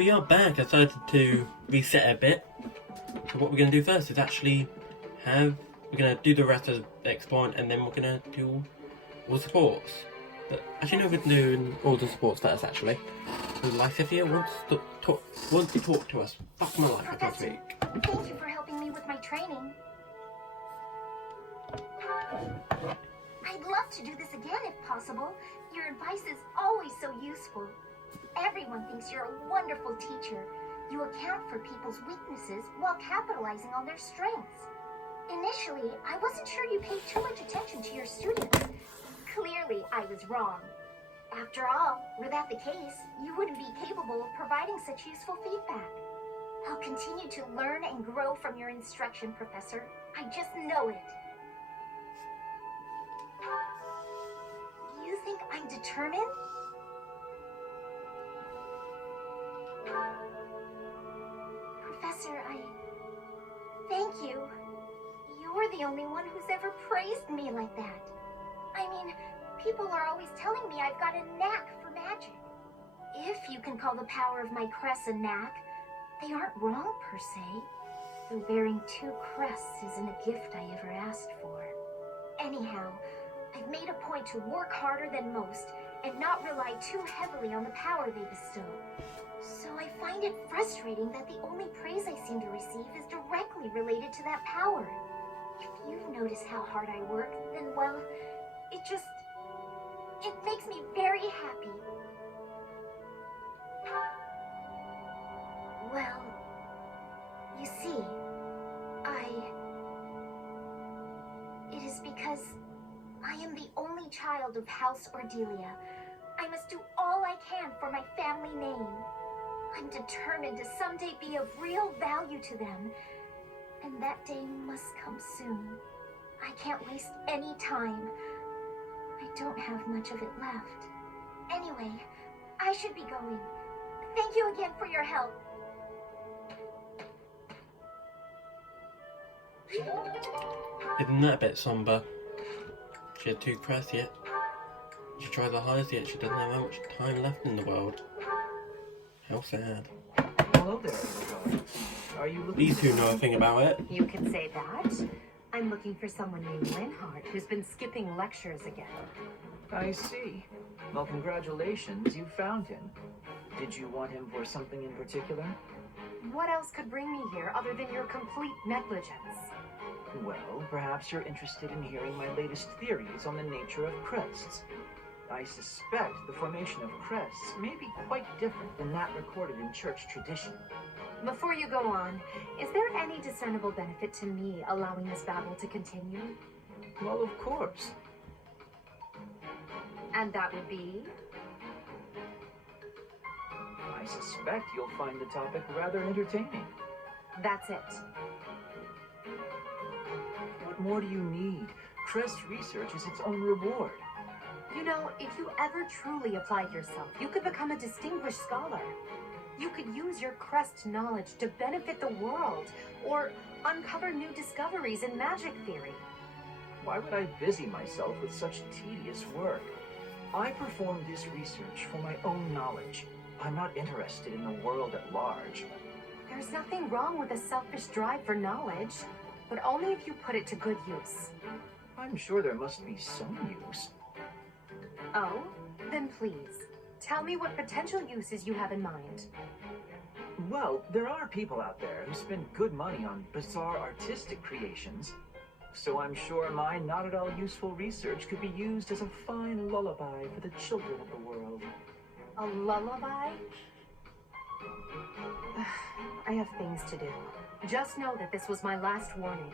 We are back. I decided to reset a bit. So what we're going to do first is actually we're going to do the rest of the exploring, and then we're going to do all the supports. But actually, no, we're doing all the supports first, actually. So Lysithia wants to talk to us. Fuck my life, I can't speak. Thank you for helping me with my training. I'd love to do this again if possible. Your advice is always so useful. Everyone thinks you're a wonderful teacher. You account for people's weaknesses while capitalizing on their strengths. Initially, I wasn't sure you paid too much attention to your students. Clearly, I was wrong. After all, were that the case, you wouldn't be capable of providing such useful feedback. I'll continue to learn and grow from your instruction, Professor. I just know it. You think I'm determined? Professor, thank you. You're the only one who's ever praised me like that. I mean, people are always telling me I've got a knack for magic. If you can call the power of my crest a knack, they aren't wrong per se. Though bearing 2 crests isn't a gift I ever asked for. Anyhow, I've made a point to work harder than most and not rely too heavily on the power they bestow. So I find it frustrating that the only praise I seem to receive is directly related to that power. If you've noticed how hard I work, then well, it makes me very happy. Well, you see, it is because I am the only child of House Ordelia. I must do all I can for my family name. I'm determined to someday be of real value to them, and that day must come soon. I can't waste any time. I don't have much of it left. Anyway, I should be going. Thank you again for your help. Isn't that a bit somber? She had 2 crests yet. She tried the highest yet she doesn't have that much time left in the world. How sad. Hello there, everybody. Are you looking? These 2 know a thing about it. You could say that. I'm looking for someone named Linhardt who's been skipping lectures again. I see. Well, congratulations, you found him. Did you want him for something in particular? What else could bring me here other than your complete negligence? Well, perhaps you're interested in hearing my latest theories on the nature of crests. I suspect the formation of crests may be quite different than that recorded in church tradition. Before you go on, is there any discernible benefit to me allowing this babble to continue? Well, of course. And that would be? I suspect you'll find the topic rather entertaining. That's it. What more do you need? Crest research is its own reward. You know, if you ever truly applied yourself, you could become a distinguished scholar. You could use your crest knowledge to benefit the world, or uncover new discoveries in magic theory. Why would I busy myself with such tedious work? I perform this research for my own knowledge. I'm not interested in the world at large. There's nothing wrong with a selfish drive for knowledge, but only if you put it to good use. I'm sure there must be some use. Oh? Then please, tell me what potential uses you have in mind. Well, there are people out there who spend good money on bizarre artistic creations. So I'm sure my not at all useful research could be used as a fine lullaby for the children of the world. A lullaby? I have things to do. Just know that this was my last warning.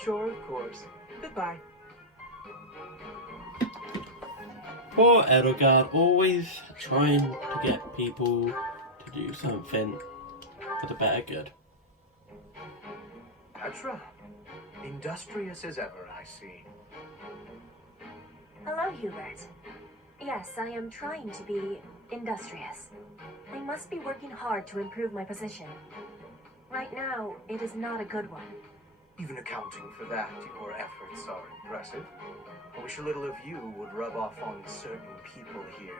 Sure, of course. Goodbye. Poor Edelgard, always trying to get people to do something for the better good. Petra, industrious as ever, I see. Hello, Hubert. Yes, I am trying to be industrious. I must be working hard to improve my position. Right now, it is not a good one. Even accounting for that, your efforts are impressive. I wish a little of you would rub off on certain people here.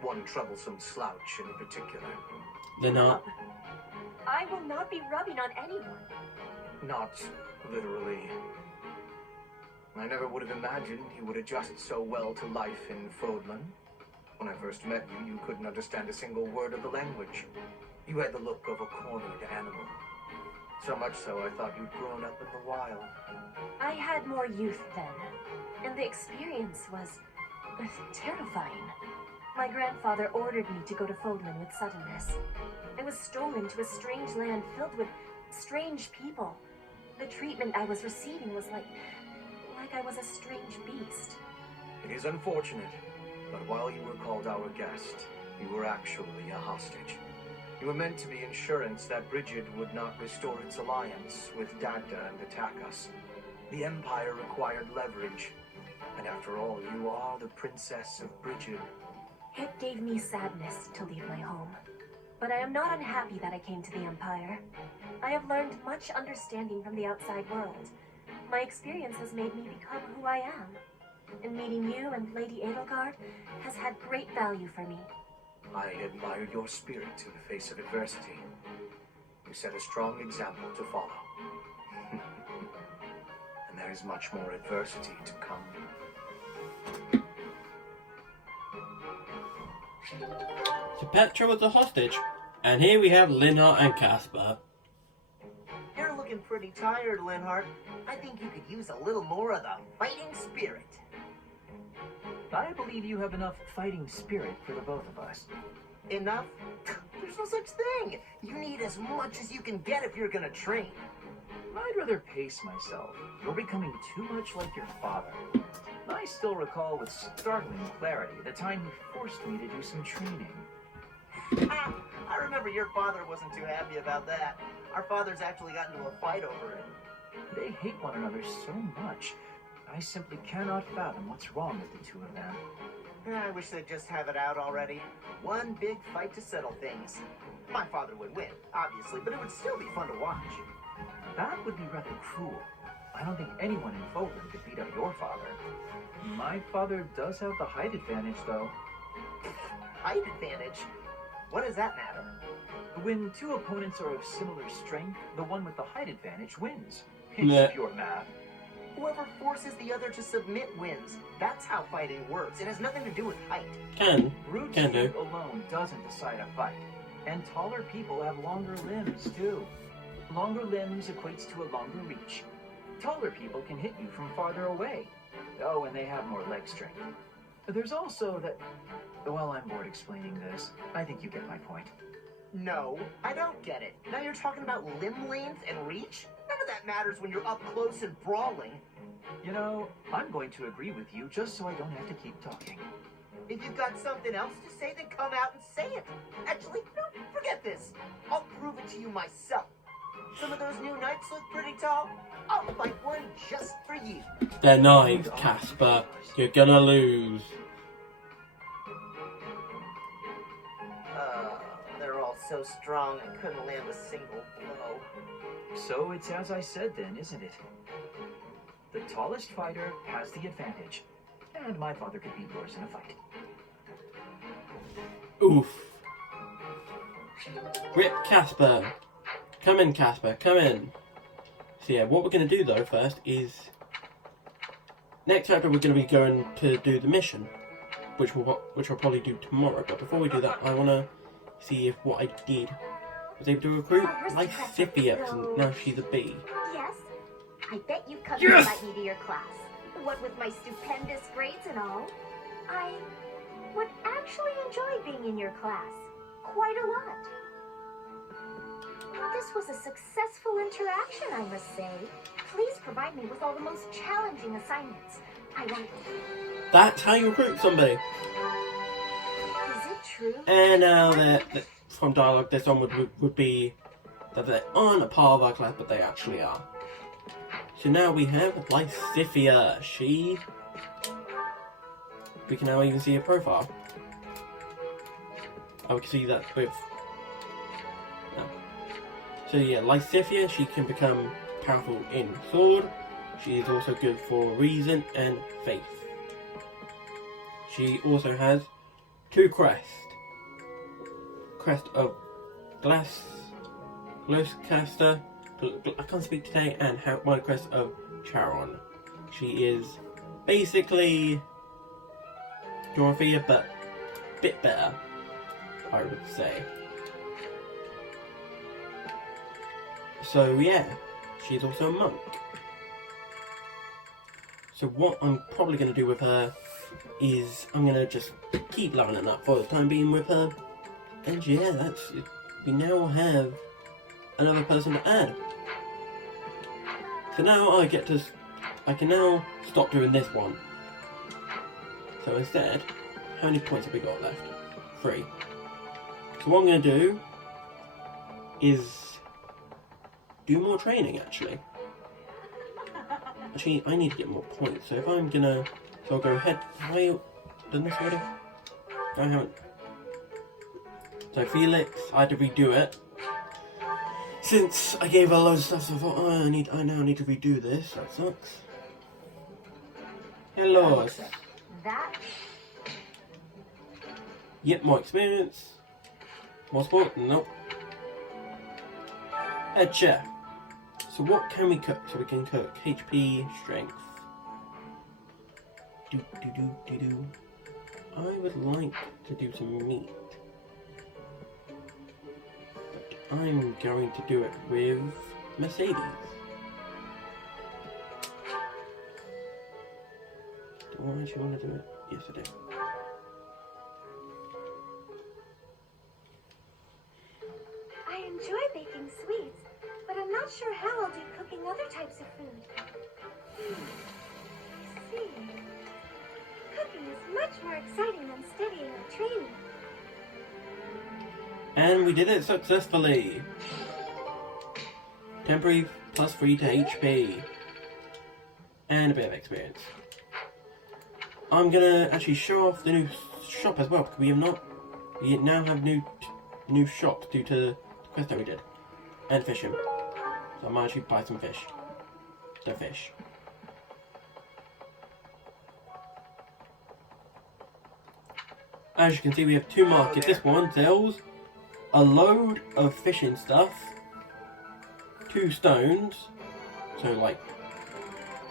One troublesome slouch in particular. They're not. I will not be rubbing on anyone. Not literally. I never would have imagined you would adjust so well to life in Fodlan. When I first met you, you couldn't understand a single word of the language. You had the look of a cornered animal. So much so, I thought you'd grown up in the wild. I had more youth then, and the experience was terrifying. My grandfather ordered me to go to Fodlan with suddenness. I was stolen to a strange land filled with strange people. The treatment I was receiving was like I was a strange beast. It is unfortunate, but while you were called our guest, you were actually a hostage. You were meant to be insurance that Brigid would not restore its alliance with Dagda and attack us. The Empire required leverage, and after all, you are the Princess of Brigid. It gave me sadness to leave my home. But I am not unhappy that I came to the Empire. I have learned much understanding from the outside world. My experience has made me become who I am. And meeting you and Lady Edelgard has had great value for me. I admired your spirit in the face of adversity. You set a strong example to follow. And there is much more adversity to come. So Petra was a hostage. And here we have Linhart and Casper. You're looking pretty tired, Linhart. I think you could use a little more of the fighting spirit. I believe you have enough fighting spirit for the both of us. Enough? There's no such thing. You need as much as you can get if you're gonna train. I'd rather pace myself. You're becoming too much like your father. I still recall with startling clarity the time he forced me to do some training. I remember your father wasn't too happy about that. Our fathers actually got into a fight over it. They hate one another so much. I simply cannot fathom what's wrong with the two of them. I wish they'd just have it out already. One big fight to settle things. My father would win, obviously, but it would still be fun to watch. That would be rather cruel. I don't think anyone in Fodlan could beat up your father. My father does have the height advantage, though. Height advantage? What does that matter? When two opponents are of similar strength, the one with the height advantage wins. It's Yeah. pure math. Whoever forces the other to submit wins. That's how fighting works. It has nothing to do with height. Brute Can do. strength alone doesn't decide a fight. And taller people have longer limbs, too. Longer limbs equates to a longer reach. Taller people can hit you from farther away. Oh, and they have more leg strength. There's also that... Well, I'm bored explaining this. I think you get my point. No, I don't get it. Now you're talking about limb length and reach? None of that matters when you're up close and brawling. You know, I'm going to agree with you just so I don't have to keep talking. If you've got something else to say, then come out and say it. Actually, no, forget this. I'll prove it to you myself. Some of those new knights look pretty tall. I'll fight one just for you. They're knights, Casper. You're gonna lose. They're all so strong I couldn't land a single blow. So it's as I said then, isn't it? The tallest fighter has the advantage. And my father could beat yours in a fight. Oof. Rip Casper. Come in, Casper, come in. So yeah, what we're going to do though first is... Next chapter we're going to be going to do the mission. Which we'll probably do tomorrow. But before we do that, I want to see if what I did was able to recruit Lysippia, and now she's a bee. Yes? I bet you come Yes! to invite me to your class. What with my stupendous grades and all. I would actually enjoy being in your class. Quite a lot. This was a successful interaction, I must say. Please provide me with all the most challenging assignments. I want... That's how you recruit somebody. Is it true? And now that from dialogue, this on would be that they aren't a part of our class, but they actually are. So now we have Lysippia. We can now even see her profile. Oh, we can see that with... No. So yeah, Lysippia, she can become powerful in sword. She is also good for reason and faith. She also has 2 crests. Crest of Glowcaster, I can't speak today, and one crest of Charon. She is basically Dorothea, but a bit better, I would say. So yeah, she's also a monk. So what I'm probably going to do with her is I'm going to just keep leveling up for the time being with her. And yeah, that's it. We now have another person to add. So now I can now stop doing this one. So instead, how many points have we got left? 3. So what I'm going to do is do more training, actually. Actually, I need to get more points, so if I'm gonna... So I'll go ahead... Have I done this already? I haven't. So Felix, I had to redo it. Since I gave her loads of stuff, so I thought, oh, I now need to redo this. That sucks. Hello. That? Yep, more experience. More sport? Nope. Head chef. So what can we cook? So we can cook HP, strength. Do. I would like to do some meat. But I'm going to do it with Mercedes. Do I actually want to do it? Yes, I do. I enjoy baking sweets, but I'm not sure how I'll do cooking other types of food. I see. Cooking is much more exciting than studying or training. And we did it successfully. Temporary +3 to HP. And a bit of experience. I'm gonna actually show off the new shop as well, because we now have new shops due to the quest that we did. And fishing. So I might actually buy some fish. The fish. As you can see, we have 2 markets. This one sells a load of fishing stuff, 2 stones, so like,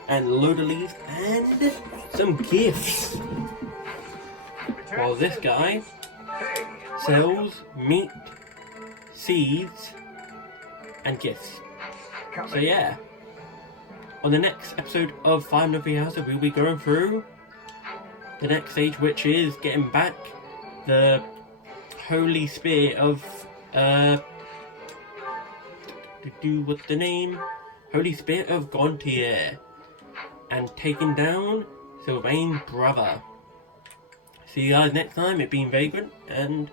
and a load of leaves, and some gifts. While this guy sells meat, seeds, and gifts. So yeah, on the next episode of Five Nights at House, we'll be going through the next stage, which is getting back the Holy Spear of what's the name? Holy Spear of Gontier, and taking down Sylvain's brother. See you guys next time. It's been Vagrant, and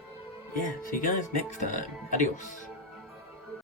yeah, see you guys next time. Adios.